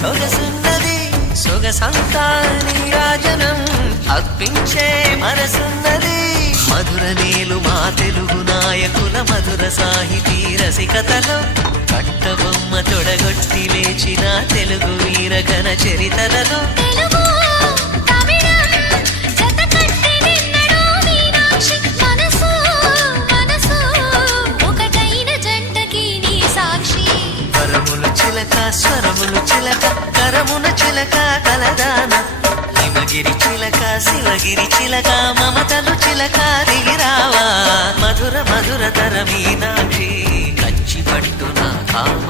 సొగసున్నది సొగసంతా నీరాజనం అర్పించే మనసున్నది మధుర నేలు మా తెలుగు నాయకుల మధుర సాహితీ రసికతలో కట్టబొమ్మ తొడగొట్టి లేచిన తెలుగు వీరగణ చరితలలో చిలక స్వరములు చిలక కరమున చిలక కలదాన హిమగిరి చిలక శివగిరి చిలక మమతలు చిలక దిగిరావా మధుర మధుర తర మీనాక్షి కంచి పట్టున కామ